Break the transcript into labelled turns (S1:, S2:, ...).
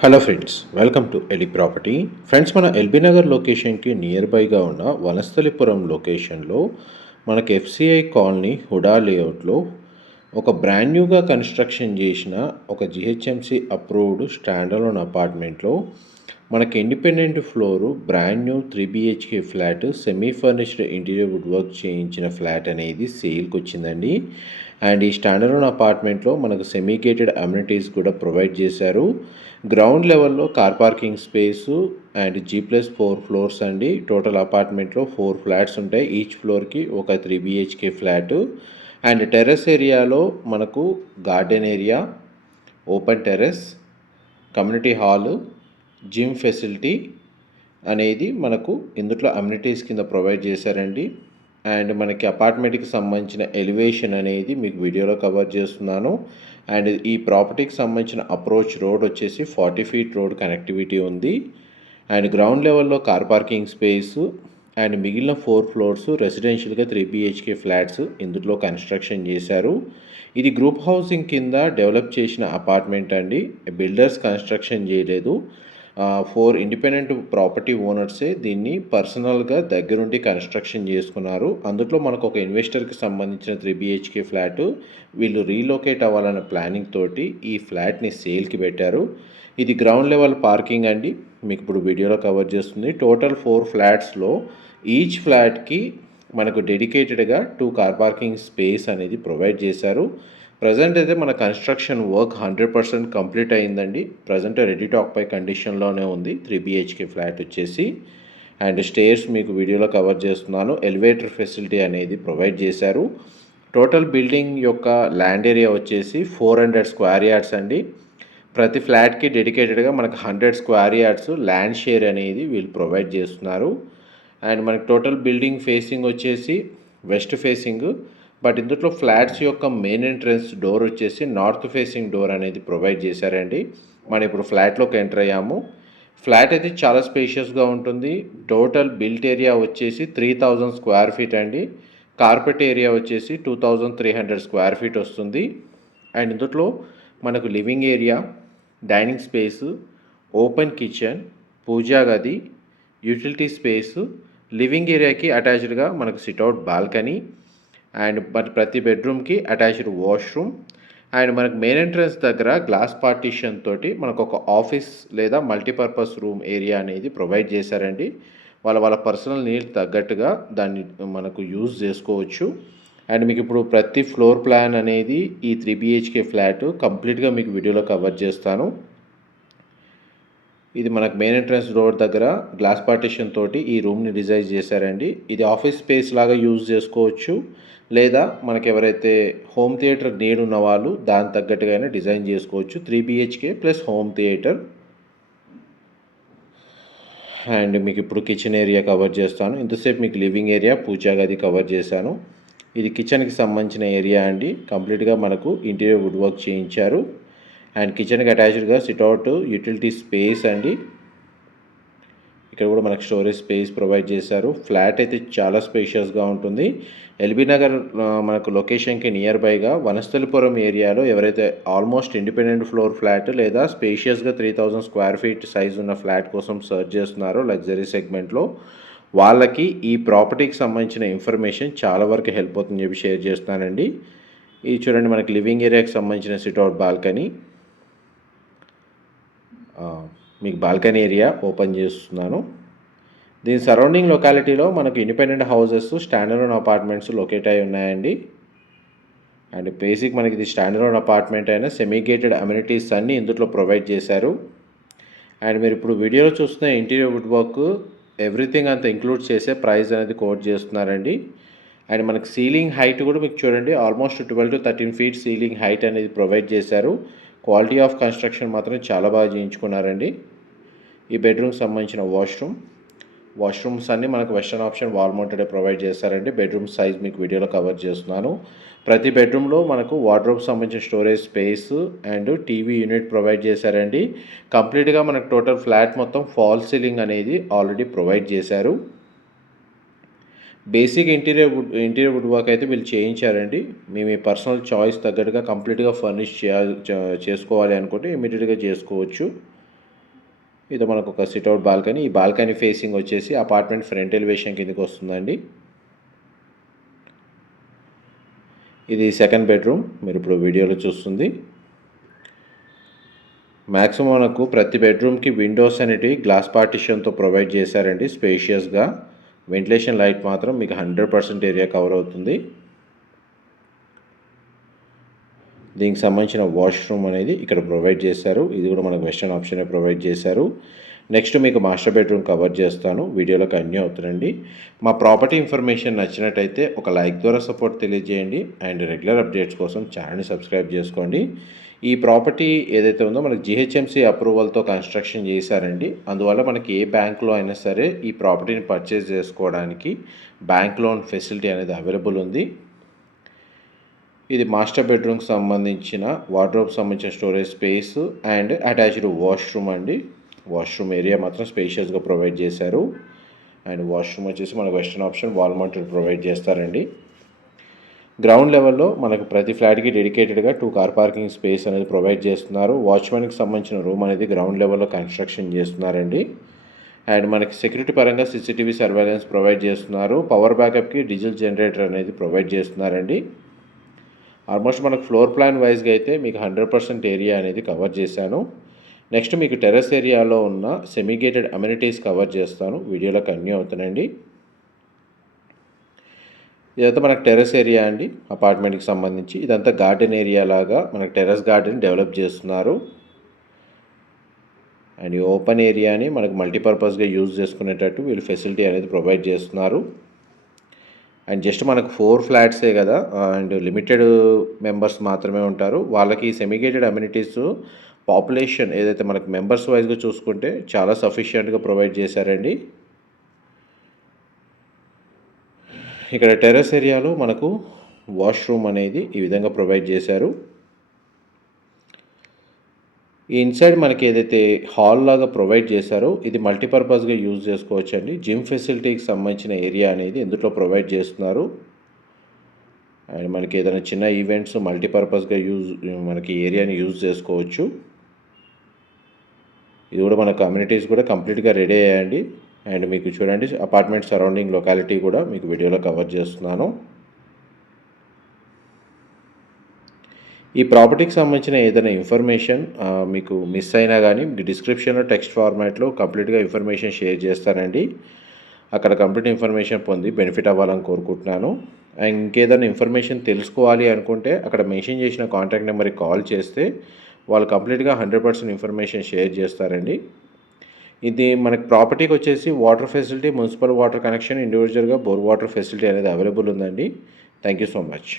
S1: Hello friends welcome to Eli property friends మన LB Nagar లొకేషన్కి near బైగా ఉన్న వనస్థలిపురం లొకేషన్లో మనకి ఎఫ్సిఐ కాలనీ హుడా లేఅవుట్లో ఒక బ్రాండ్ న్యూగా కన్స్ట్రక్షన్ చేసిన ఒక జిహెచ్ఎంసి అప్రూవ్డ్ స్టాండర్లోన్ అపార్ట్మెంట్లో మనకి independent floor brand new three BHK flat semi furnished interior wood work చేయించిన ఫ్లాట్ అనేది సేల్కి వచ్చిందండి. అండ్ ఈ స్టాండర్డ్ అపార్ట్మెంట్లో మనకు సెమీ గేటెడ్ అమ్యూనిటీస్ కూడా ప్రొవైడ్ చేశారు. గ్రౌండ్ లెవెల్లో car parking space and G plus four floors అండి. టోటల్ అపార్ట్మెంట్లో ఫోర్ ఫ్లాట్స్ ఉంటాయి. ఈచ్ ఫ్లోర్కి ఒక three BHK flat. And terrace ఏరియాలో మనకు garden area open terrace community hall gym facility అనేది మనకు ఇందులో అమ్యూనిటీస్ కింద ప్రొవైడ్ చేశారండి. అండ్ మనకి అపార్ట్మెంట్కి సంబంధించిన ఎలివేషన్ అనేది మీకు వీడియోలో కవర్ చేస్తున్నాను. అండ్ ఈ ప్రాపర్టీకి సంబంధించిన అప్రోచ్ రోడ్ వచ్చేసి ఫార్టీ ఫీట్ రోడ్ కనెక్టివిటీ ఉంది. అండ్ గ్రౌండ్ లెవెల్లో కార్ పార్కింగ్ స్పేసు అండ్ మిగిలిన ఫోర్ ఫ్లోర్స్ రెసిడెన్షియల్గా త్రీ బిహెచ్కే ఫ్లాట్స్ ఇందులో కన్స్ట్రక్షన్ చేశారు. ఇది గ్రూప్ హౌసింగ్ కింద డెవలప్ చేసిన అపార్ట్మెంట్ అండి. బిల్డర్స్ కన్స్ట్రక్షన్ చేయలేదు. ఫోర్ ఇండిపెండెంట్ ప్రాపర్టీ ఓనర్సే దీన్ని పర్సనల్గా దగ్గరుండి కన్స్ట్రక్షన్ చేసుకున్నారు. అందులో మనకు ఒక ఇన్వెస్టర్కి సంబంధించిన త్రీ బిహెచ్కే ఫ్లాట్ వీళ్ళు రీలొకేట్ అవ్వాలన్న ప్లానింగ్ తోటి ఈ ఫ్లాట్ని సేల్కి పెట్టారు. ఇది గ్రౌండ్ లెవెల్ పార్కింగ్ అండి. మీకు ఇప్పుడు వీడియోలో కవర్ చేస్తుంది. టోటల్ ఫోర్ ఫ్లాట్స్లో ఈచ్ ఫ్లాట్కి మనకు డెడికేటెడ్గా టూ కార్ పార్కింగ్ స్పేస్ అనేది ప్రొవైడ్ చేశారు. ప్రజెంట్ అయితే మన construction work hundred percent complete అయిందండి ప్రజెంట్ రెడీ టాక్ పై కండిషన్లోనే ఉంది. త్రీ బిహెచ్కే ఫ్లాట్ వచ్చేసి. అండ్ స్టేర్స్ మీకు వీడియోలో కవర్ చేస్తున్నాను. ఎలివేటర్ ఫెసిలిటీ అనేది ప్రొవైడ్ చేశారు. టోటల్ బిల్డింగ్ యొక్క ల్యాండ్ ఏరియా వచ్చేసి ఫోర్ హండ్రెడ్ స్క్వేర్ యార్డ్స్ అండి. ప్రతి ఫ్లాట్కి డెడికేటెడ్గా మనకు hundred square yards land share అనేది వీళ్ళు ప్రొవైడ్ చేస్తున్నారు. అండ్ మనకి టోటల్ బిల్డింగ్ ఫేసింగ్ వచ్చేసి వెస్ట్ ఫేసింగ్. బట్ ఇందులో ఫ్లాట్స్ యొక్క మెయిన్ ఎంట్రన్స్ డోర్ వచ్చేసి నార్త్ ఫేసింగ్ డోర్ అనేది ప్రొవైడ్ చేశారండి. మనం ఇప్పుడు ఫ్లాట్లోకి ఎంటర్ అయ్యాము. ఫ్లాట్ అయితే చాలా స్పేషియస్గా ఉంటుంది. టోటల్ బిల్ట్ ఏరియా వచ్చేసి త్రీ థౌజండ్ స్క్వేర్ ఫీట్ అండి. కార్పెట్ ఏరియా వచ్చేసి two thousand three hundred square feet వస్తుంది. అండ్ ఇందులో మనకు living area dining space open kitchen pooja గది యూటిలిటీ స్పేసు లివింగ్ ఏరియాకి అటాచ్డ్గా మనకు సిట్అవుట్ బాల్కనీ అండ్ మరి ప్రతి బెడ్రూమ్కి అటాచ్డ్ వాష్రూమ్. అండ్ మనకు మెయిన్ ఎంట్రన్స్ దగ్గర గ్లాస్ పార్టీషన్ తోటి మనకు ఒక ఆఫీస్ లేదా మల్టీపర్పస్ రూమ్ ఏరియా అనేది ప్రొవైడ్ చేశారండి. వాళ్ళ వాళ్ళ పర్సనల్ నీడ్ తగ్గట్టుగా దాన్ని మనకు యూజ్ చేసుకోవచ్చు. అండ్ మీకు ఇప్పుడు ప్రతి ఫ్లోర్ ప్లాన్ అనేది ఈ త్రీ బిహెచ్కే ఫ్లాట్ కంప్లీట్గా మీకు వీడియోలో కవర్ చేస్తాను. ఇది మనకు మెయిన్ ఎంట్రన్స్ డోర్ దగ్గర గ్లాస్ పార్టీషన్ తోటి ఈ రూమ్ని డిజైన్ చేశారండి. ఇది ఆఫీస్ స్పేస్ లాగా యూజ్ చేసుకోవచ్చు. లేదా మనకి ఎవరైతే హోమ్ థియేటర్ నీడ్ ఉన్న వాళ్ళు దాని తగ్గట్టుగానే డిజైన్ చేసుకోవచ్చు. Three BHK plus home theatre and మీకు ఇప్పుడు కిచెన్ ఏరియా కవర్ చేస్తాను. ఇంతసేపు మీకు లివింగ్ ఏరియా పూజా గది కవర్ చేశాను. ఇది కిచెన్కి సంబంధించిన ఏరియా అండి. కంప్లీట్గా మనకు ఇంటీరియర్ వుడ్ వర్క్ చేయించారు. అండ్ కిచెన్కి అటాచ్డ్గా సిట్అవుట్ యూటిలిటీ స్పేస్ అండి. ఇక్కడ కూడా మనకు స్టోరేజ్ స్పేస్ ప్రొవైడ్ చేశారు. ఫ్లాట్ అయితే చాలా స్పేషియస్గా ఉంటుంది. ఎల్బీ నగర్ మనకు లొకేషన్కి నియర్ బైగా వనస్థలిపురం ఏరియాలో ఎవరైతే ఆల్మోస్ట్ ఇండిపెండెంట్ ఫ్లోర్ ఫ్లాట్ లేదా స్పేషియస్గా three thousand square feet size ఉన్న ఫ్లాట్ కోసం సర్చ్ చేస్తున్నారో లగ్జరీ సెగ్మెంట్లో వాళ్ళకి ఈ ప్రాపర్టీకి సంబంధించిన ఇన్ఫర్మేషన్ చాలా వరకు హెల్ప్ అవుతుందని చెప్పి షేర్ చేస్తున్నానండి. ఇది చూడండి మనకి లివింగ్ ఏరియాకి సంబంధించిన సిట్అవుట్ బాల్కనీ. మీకు బాల్కనీ ఏరియా ఓపెన్ చేస్తున్నాను. దీని సరౌండింగ్ లొకాలిటీలో మనకు independent houses standard apartments locate అయి ఉన్నాయండి. అండ్ బేసిక్ మనకి ఇది స్టాండర్డ్ అపార్ట్మెంట్ అయినా సెమీ గేటెడ్ అమ్యూనిటీస్ అన్నీ ఇందులో ప్రొవైడ్ చేశారు. అండ్ మీరు ఇప్పుడు వీడియోలో చూస్తున్న ఇంటీరియర్ వుడ్ వర్క్ ఎవ్రీథింగ్ అంతా ఇంక్లూడ్ చేసే ప్రైస్ అనేది కోట్ చేస్తున్నారండి. అండ్ మనకి సీలింగ్ హైట్ కూడా మీకు చూడండి almost twelve to thirteen feet ceiling height అనేది ప్రొవైడ్ చేశారు. క్వాలిటీ ఆఫ్ కన్స్ట్రక్షన్ మాత్రం చాలా బాగా చేయించుకున్నారండి. ఈ బెడ్రూమ్కి సంబంధించిన వాష్రూమ్. వాష్రూమ్స్ అన్నీ మనకు western option wall mounted provide చేస్తారండి బెడ్రూమ్ సైజ్ మీకు వీడియోలో కవర్ చేస్తున్నాను. ప్రతి బెడ్రూమ్లో మనకు వార్డ్రోబ్ సంబంధించిన storage space and TV unit provide చేశారండి. కంప్లీట్గా మనకు టోటల్ ఫ్లాట్ మొత్తం ఫాల్ సీలింగ్ అనేది ఆల్రెడీ ప్రొవైడ్ చేశారు. Basic interior wood interior wood work అయితే వీళ్ళు చేయించారండి. మీ మీ పర్సనల్ చాయిస్ తగ్గట్టుగా కంప్లీట్గా ఫర్నిష్ చేసుకోవాలి అనుకుంటే ఇమీడియట్గా చేసుకోవచ్చు. ఇది మనకు ఒక సిట్అవుట్ బాల్కనీ ఈ బాల్కనీ ఫేసింగ్ వచ్చేసి అపార్ట్మెంట్ ఫ్రంట్ ఎలివేషన్ కిందకి వస్తుందండి. ఇది సెకండ్ బెడ్రూమ్ మీరు ఇప్పుడు వీడియోలో చూస్తుంది. మ్యాక్సిమం మనకు ప్రతి బెడ్రూమ్కి విండోస్ అనేటివి గ్లాస్ పార్టిషన్తో ప్రొవైడ్ చేశారండి స్పేషియస్గా వెంటిలేషన్ లైట్ మాత్రం మీకు హండ్రెడ్ పర్సెంట్ ఏరియా కవర్ అవుతుంది. దీనికి సంబంధించిన వాష్రూమ్ అనేది ఇక్కడ ప్రొవైడ్ చేశారు. ఇది కూడా మనకు వెస్టర్న్ ఆప్షనే ప్రొవైడ్ చేశారు. నెక్స్ట్ మీకు మాస్టర్ బెడ్రూమ్ కవర్ చేస్తాను. వీడియోలో కంటిన్యూ అవుతుందండి. మా ప్రాపర్టీ ఇన్ఫర్మేషన్ నచ్చినట్టయితే ఒక లైక్ ద్వారా సపోర్ట్ తెలియజేయండి. అండ్ రెగ్యులర్ అప్డేట్స్ కోసం ఛానల్ని సబ్స్క్రైబ్ చేసుకోండి. ఈ ప్రాపర్టీ ఏదైతే ఉందో మనకి జిహెచ్ఎంసీ అప్రూవల్తో కన్స్ట్రక్షన్ చేశారండి. అందువల్ల మనకి ఏ బ్యాంక్లో అయినా సరే ఈ ప్రాపర్టీని పర్చేస్ చేసుకోవడానికి బ్యాంక్ లోన్ ఫెసిలిటీ అనేది అవైలబుల్ ఉంది. ఇది మాస్టర్ బెడ్రూమ్కి సంబంధించిన వార్డ్రోబ్ సంబంధించిన storage space and attached washroom అండి. వాష్రూమ్ ఏరియా మాత్రం స్పేషియస్గా ప్రొవైడ్ చేశారు. అండ్ వాష్రూమ్ వచ్చేసి మనకు western option wall mounted provide చేస్తారండి. గ్రౌండ్ లెవెల్లో మనకు ప్రతి ఫ్లాట్కి డెడికేటెడ్గా టూ కార్ పార్కింగ్ స్పేస్ అనేది ప్రొవైడ్ చేస్తున్నారు. వాచ్మెన్కి సంబంధించిన రూమ్ అనేది గ్రౌండ్ లెవెల్లో కన్స్ట్రక్షన్ చేస్తున్నారండి. అండ్ మనకి సెక్యూరిటీ పరంగా సీసీటీవీ సర్వేలెన్స్ ప్రొవైడ్ చేస్తున్నారు. పవర్ బ్యాకప్కి డీజిల్ జనరేటర్ అనేది ప్రొవైడ్ చేస్తున్నారండి. ఆల్మోస్ట్ మనకు ఫ్లోర్ ప్లాన్ వైజ్గా అయితే మీకు హండ్రెడ్ పర్సెంట్ ఏరియా అనేది కవర్ చేశాను. నెక్స్ట్ మీకు టెర్రస్ ఏరియాలో ఉన్న సెమిగేటెడ్ అమ్యూనిటీస్ కవర్ చేస్తాను. వీడియోలో కన్యూ అవుతానండి ఇదంతా మనకు టెర్రస్ ఏరియా అండి. అపార్ట్మెంట్కి సంబంధించి ఇదంతా గార్డెన్ ఏరియా లాగా మనకు టెర్రస్ గార్డెన్ డెవలప్ చేస్తున్నారు. అండ్ ఈ ఓపెన్ ఏరియాని మనకు మల్టీపర్పస్గా యూజ్ చేసుకునేటట్టు వీళ్ళు ఫెసిలిటీ అనేది ప్రొవైడ్ చేస్తున్నారు. అండ్ జస్ట్ మనకు ఫోర్ ఫ్లాట్సే కదా అండ్ లిమిటెడ్ మెంబర్స్ మాత్రమే ఉంటారు. వాళ్ళకి సెమిగేటెడ్ అమ్యూనిటీస్ పాపులేషన్ ఏదైతే మనకు మెంబర్స్ వైజ్గా చూసుకుంటే చాలా సఫిషియెంట్గా ప్రొవైడ్ చేశారండి. ఇక్కడ టెర్రస్ ఏరియాలో మనకు వాష్రూమ్ అనేది ఈ విధంగా ప్రొవైడ్ చేశారు. ఈ ఇన్సైడ్ మనకి ఏదైతే హాల్ లాగా ప్రొవైడ్ చేశారో ఇది మల్టీపర్పస్గా యూజ్ చేసుకోవచ్చు అండి జిమ్ ఫెసిలిటీకి సంబంధించిన ఏరియా అనేది ఇందులో ప్రొవైడ్ చేస్తున్నారు. అండ్ మనకి ఏదైనా చిన్న ఈవెంట్స్ మల్టీపర్పస్గా యూజ్ మనకి ఏరియాని యూజ్ చేసుకోవచ్చు. ఇది కూడా మన కమ్యూనిటీస్ కూడా కంప్లీట్గా రెడీ అయ్యాయండి. అండ్ మీకు చూడండి అపార్ట్మెంట్ సరౌండింగ్ లొకాలిటీ కూడా మీకు వీడియోలో కవర్ చేస్తున్నాను. ఈ ప్రాపర్టీకి సంబంధించిన ఏదైనా ఇన్ఫర్మేషన్ మీకు మిస్ అయినా కానీ డిస్క్రిప్షన్లో టెక్స్ట్ ఫార్మాట్లో కంప్లీట్గా ఇన్ఫర్మేషన్ షేర్ చేస్తానండి. అక్కడ కంప్లీట్ ఇన్ఫర్మేషన్ పొంది బెనిఫిట్ అవ్వాలని కోరుకుంటున్నాను. అండ్ ఇంకేదైనా ఇన్ఫర్మేషన్ తెలుసుకోవాలి అనుకుంటే అక్కడ మెన్షన్ చేసిన కాంటాక్ట్ నెంబర్కి కాల్ చేస్తే వాళ్ళు కంప్లీట్గా హండ్రెడ్ పర్సెంట్ ఇన్ఫర్మేషన్ షేర్ చేస్తారండి. ఇది మనకి ప్రాపర్టీకి వచ్చేసి water facility municipal water connection ఇండివిజువల్గా బోర్ వాటర్ ఫెసిలిటీ అనేది అవైలబుల్ ఉందండి. Thank you so much.